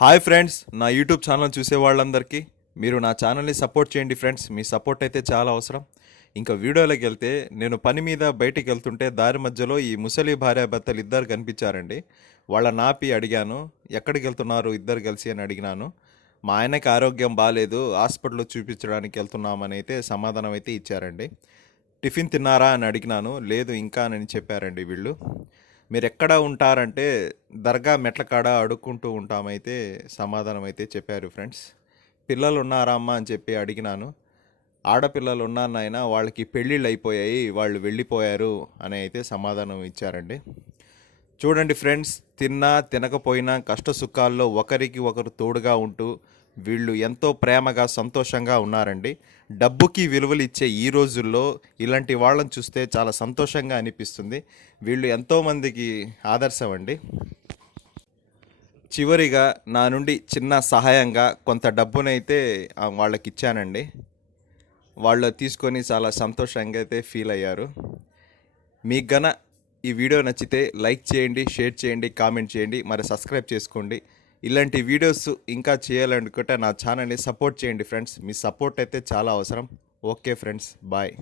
Hi friends, నా YouTube channel చూసే వాళ్ళందరికీ మీరు నా ఛానల్ని సపోర్ట్ చేయండి ఫ్రెండ్స్. మీ సపోర్ట్ అయితే చాలా అవసరం. ఇంకా వీడియోలోకి వెళ్తే, నేను పని మీద బయటికి వెళ్తుంటే దారి మధ్యలో ఈ ముసలి భార్యాభర్తలు ఇద్దరు కనిపించారండి. వాళ్ళ నాపి అడిగాను, ఎక్కడికి వెళ్తున్నారు ఇద్దరు కలిసి అని అడిగినాను. మా ఆయనకి ఆరోగ్యం బాగాలేదు, హాస్పిటల్లో చూపించడానికి వెళ్తున్నామని అయితే సమాధానం అయితే ఇచ్చారండి. టిఫిన్ తిన్నారా అని అడిగినాను, లేదు ఇంకా అని చెప్పారండి వీళ్ళు. మీరు ఎక్కడ ఉంటారంటే దర్గా మెట్ల కాడ అడుక్కుంటూ ఉంటామైతే సమాధానం అయితే చెప్పారు ఫ్రెండ్స్. పిల్లలు ఉన్నారా అమ్మ అని చెప్పి అడిగినాను. ఆడపిల్లలు ఉన్నారు నాయన, వాళ్ళకి పెళ్ళిళ్ళు అయిపోయాయి, వాళ్ళు వెళ్ళిపోయారు అని అయితే సమాధానం ఇచ్చారండి. చూడండి ఫ్రెండ్స్, తిన్నా తినకపోయినా కష్ట సుఖాల్లో ఒకరికి ఒకరు తోడుగా ఉంటూ వీళ్ళు ఎంతో ప్రేమగా సంతోషంగా ఉన్నారండి. డబ్బుకి విలువలు ఇచ్చే ఈ రోజుల్లో ఇలాంటి వాళ్ళని చూస్తే చాలా సంతోషంగా అనిపిస్తుంది. వీళ్ళు ఎంతోమందికి ఆదర్శం అండి. చివరిగా నా నుండి చిన్న సహాయంగా కొంత డబ్బునైతే వాళ్ళకి ఇచ్చానండి. వాళ్ళు తీసుకొని చాలా సంతోషంగా అయితే ఫీల్ అయ్యారు. మీకు గన ఈ వీడియో నచ్చితే లైక్ చేయండి, షేర్ చేయండి, కామెంట్ చేయండి, మరి సబ్స్క్రైబ్ చేసుకోండి. ఇలాంటి వీడియోస్ ఇంకా చేయాలనుకుంటే నా ఛానల్ని సపోర్ట్ చేయండి ఫ్రెండ్స్. మీ సపోర్ట్ అయితే చాలా అవసరం. Okay friends, bye.